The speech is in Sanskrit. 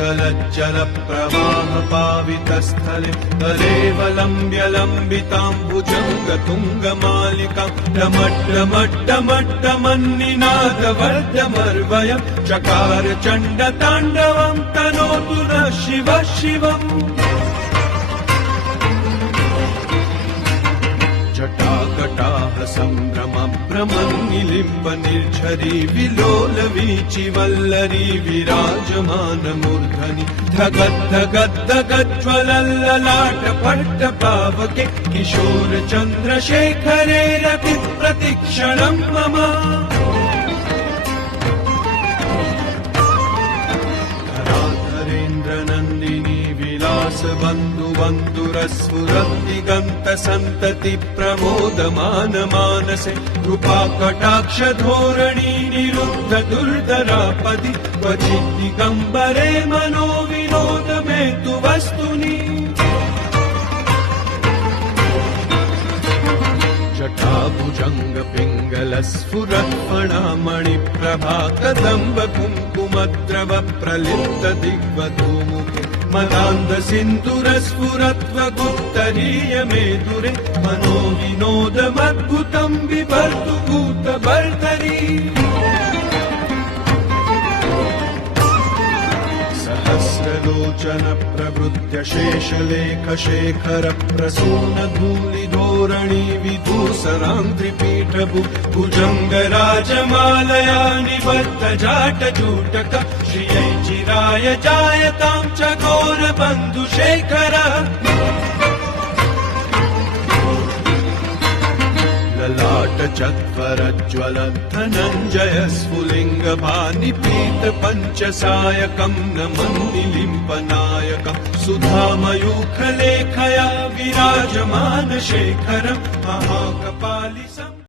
कलज्जलप्रवाहपावितस्थले तलेवलम्ब्य लम्बिताम्बुजङ्गतुङ्गमालिकां डमड्डमड्डमड्डमन्निनादवर्धमर्वयं चकार चण्डताण्डवं तनोतु नः शिवः शिवम्। जटाकटाह सम्भ्रमभ्रमन्निलिम्ब निर्झरी विलोलवीचि वल्लरी विराजमानमूर्धनि धगद्धगद्धगज्ज्वलल्ललाटपट्टपावके किशोर चन्द्रशेखरे रतिप्रतिक्षणं मम। धराधरेन्द्रनन्दिनी विलासबन्धुबन्धुरस्फुरद्दिगन्त सन्तति प्रमोदमान मानसे कृपाकटाक्ष धोरणी निरुद्ध दुर्धरापदि क्वचित् दिगम्बरे मनो विनोद मे तु वस्तुनि। जटाभुजङ्ग पिङ्गलस्फुरत्फणामणिप्रभा कदम्ब कुङ्कुमद्रव प्रलिप्त दिग्वधूमुखे मदान्ध सिन्दूरस्फुरत्वगुत्तरीय मेदुरे मनो विनोदमद्भुतं बिभर्तु भूतभर्तरी। सहस्रलोचन प्रवृत्य शेषलेख शेखर प्रसून धूलिधोरणी विधूसरान्ध्रिपीठभु भुजङ्गराजमालया निबद्ध जाटजूटक श्रियै चिराय जायतां चकोर बन्धुशेखर। ललाट चत्वरज्ज्वल धनञ्जय स्फुलिङ्गभानिपीत पञ्चसायकं नमन्निलिम्पनायकं सुधामयूखलेखया विराजमान शेखरं महाकपालिसम्।